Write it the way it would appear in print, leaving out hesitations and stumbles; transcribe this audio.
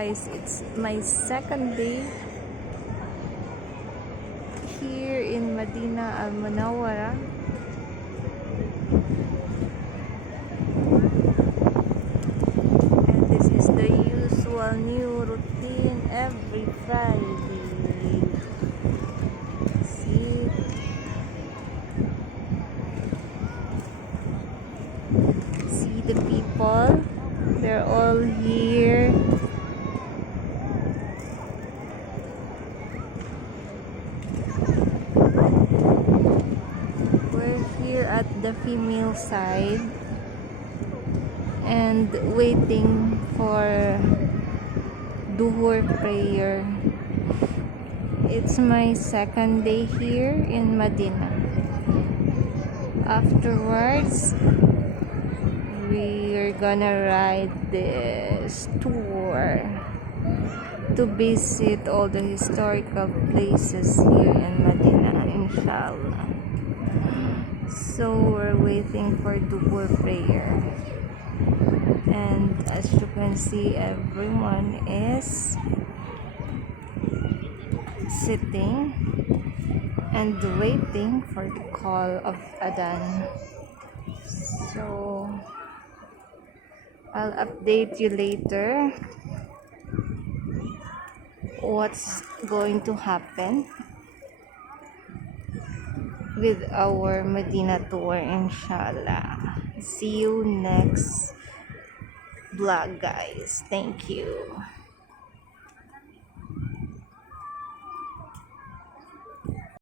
guys, it's my second day here in Medina Al Munawwara. And this is the usual new routine every Friday. See the people, they're all here. We're here at the female side and waiting for Duhur prayer. It's my second day here in Medina. Afterwards, we're gonna ride this tour to visit all the historical places here in Medina, inshallah. So we're waiting for Duhur prayer, and as you can see, everyone is sitting and waiting for the call of Adhan. So I'll update you later what's going to happen with our Medina tour, inshallah. See you next vlog, guys. Thank you.